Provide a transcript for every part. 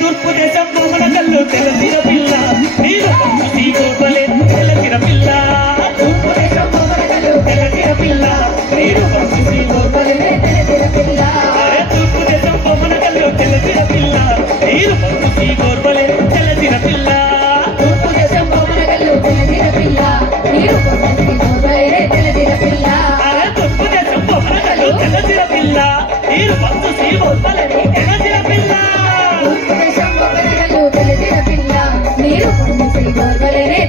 తూర్పు దేశం బొమ్మల కళ్ళు తెలసిన పిల్ల మీరు పంచి గోపలే తెలసిన పిల్ల తూర్పు దేశం బొమ్మల కళ్ళు తెలసిన పిల్ల మీరు పంచి గోపలే తెలసిన పిల్ల తూర్పు దేశం బొమ్మల కళ్ళు తెలసిన పిల్ల మీరు పంచి గోపలే తెలసిన పిల్ల తూర్పు దేశం బొమ్మల కళ్ళు తెలసిన పిల్ల మీరు పంచి గోపలే తెలసిన పిల్ల తూర్పు దేశం బొమ్మల కళ్ళు తెలసిన పిల్ల మీరు పంచి గోపలే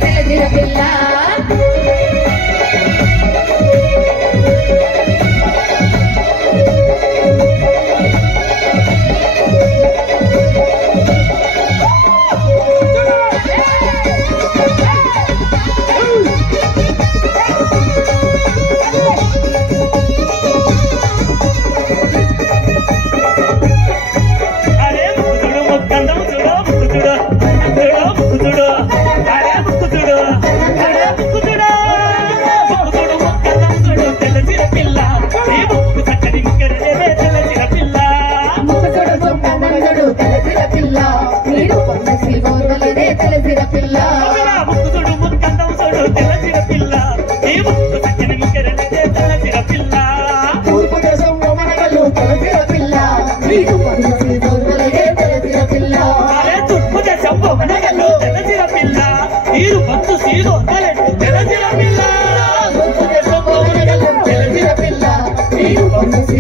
తెలసిన పిల్ల తెలసిన పిల్ల మీరు పంచి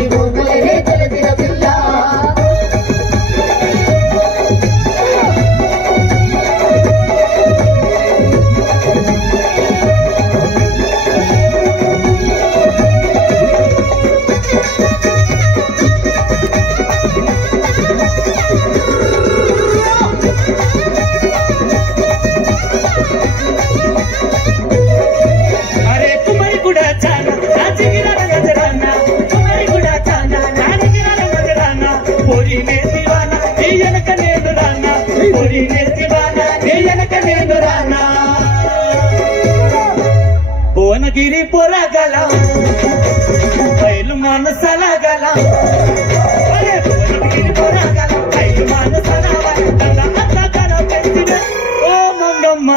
గోపలే తెలసిన పిల్ల భువనగిరి పొరగల బయలు మనసలగల భువనగిరి పొరగల బయలు మనసలగల పెంచిన ఓ మంగమ్మ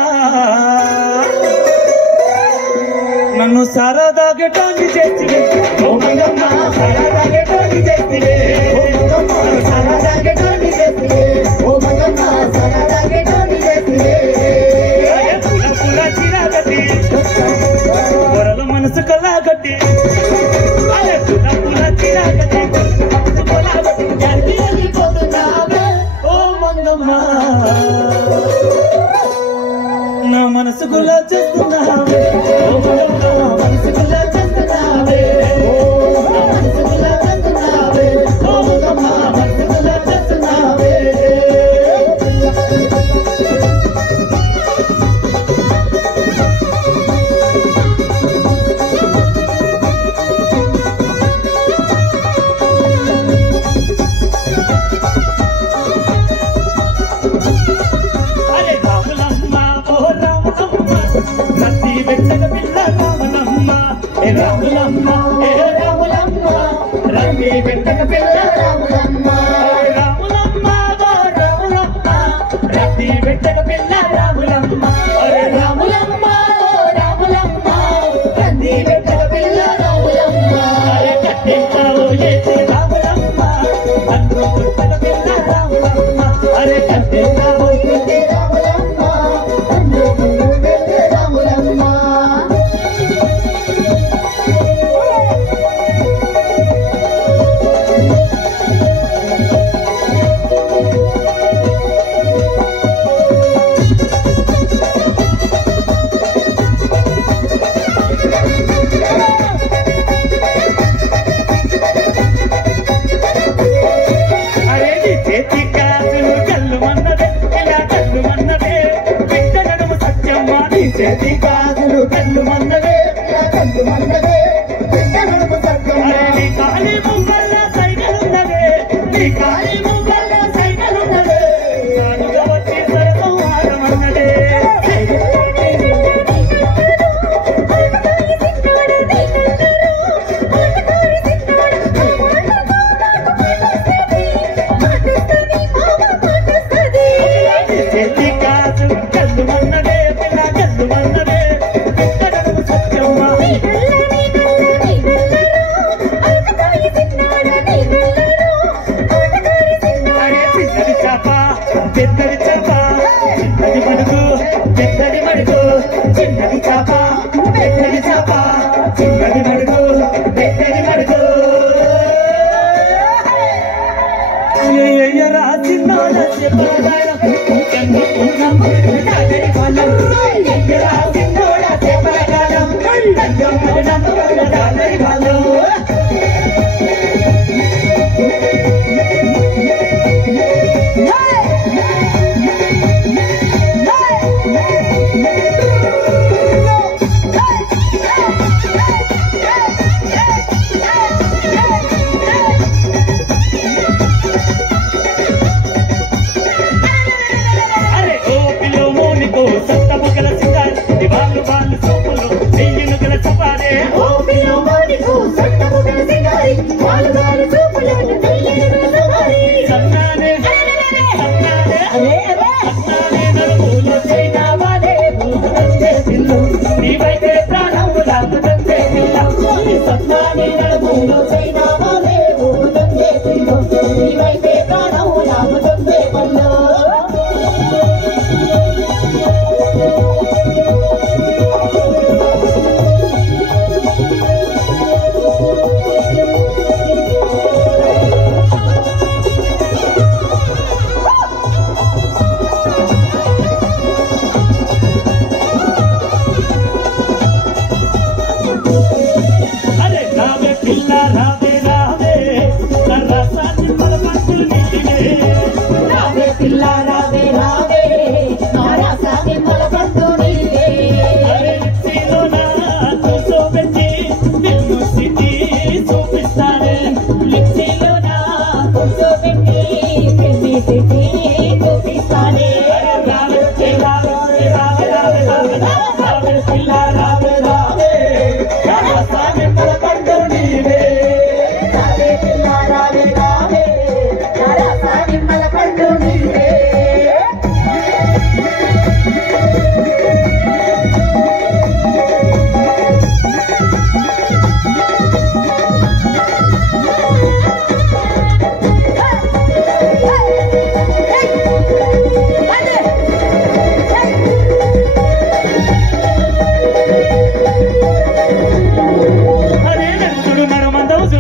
నన్ను సరదాగటాన్ని చేస్తే ఓ మంగమ్మ సరదాగటాన్ని చేస్తే ఓ మంగమ్మ సరదాగటాన్ని చేస్తే ఓ మంగమ్మ సరదాగటాన్ని చేస్తే పుల పుల చిరాగతి పొరల మనసు కలాగట్టి పుల పుల చిరాగతి మనసు కలాగట్టి వెళ్ళిపోతున్నావే ఓ మంగమ్మ నా మనసు గులా చేస్తున్నావే ఓ మంగమ్మ మనసు గులా చేస్తున్నావే ఓ మనసు గులా చేస్తున్నావే ఓ మంగమ్మ మనసు గులా చేస్తున్నావే రాములమ్మ ఏ రాములమ్మ రంగి వెంటక పిల్ల రాములమ్మ రాములమ్మ రాములమ్మ రంగి వెంటక పిల్ల రాములమ్మ రాములమ్మ రాములమ్మ రంగి వెంటక పిల్ల రాములమ్మ కట్టెంటావు చేసే రాములమ్మ అన్ను వెంటక పిల్ల రాములమ్మ అరే కట్టెంటావు చేసే రాములమ్మ అన్ను వెంటక రాములమ్మ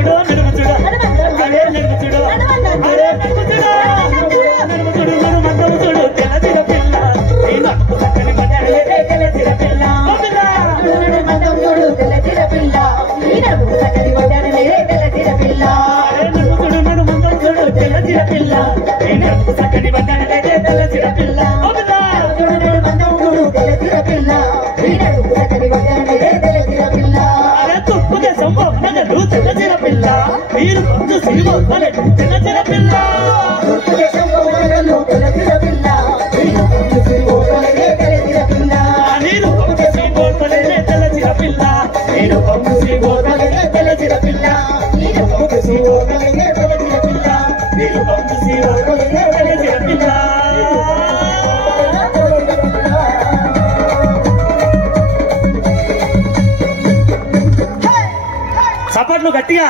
చూడు నడుము చూడు అరే నడుము చూడు అరే నడుము చూడు నడుము చూడు నడుము మందము చూడు తెల్లదిర పిల్ల ఈ నడుము చక్కని మగడే తెల్లదిర పిల్ల మందం చూడు తెల్లదిర పిల్ల ఈ నడుము చక్కని మగడే తెల్లదిర పిల్ల అరే నడుము చూడు నడుము మందము చూడు తెల్లదిర పిల్ల ఈ నడుము చక్కని మగడే తెల్లదిర పిల్ల మందం చూడు తెల్లదిర పిల్ల ఈ నడుము చక్కని మగడే తెల్లదిర పిల్ల అరే తుప్పు దేశం నగలు తెల్లదిర పిల్ల మీరు కొంచెం సిరిగో తెల్లదిర పిల్ల తూర్పు దేశం నగలు తెల్లదిర పిల్ల మీరు కొంచెం సిరిగో తెల్లదిర పిల్ల నీరు కొంచెం సిరిగో తెల్లదిర పిల్ల నీరు కొంచెం సిరిగో తెల్లదిర పిల్ల నీరు కొంచెం సిరిగో తెల్లదిర పిల్ల నీరు కొంచెం సిరిగో తెల్లదిర పిల్ల సపోర్ట్లు గట్టిగా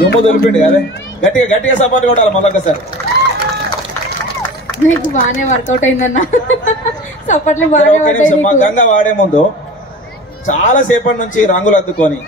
దుమ్ము దులిపిండి అదే గట్టిగా గట్టిగా సపోర్ట్ కొట్టాలి మళ్ళొకసారి. నీకు బాగానే వర్కౌట్ అయిందన్న సపోర్ట్లు ఒక్క బాగానే నిమిషం, మా పడ్డాయి గంగ వాడే ముందు చాలా సేపటి నుంచి రంగులు అద్దుకొని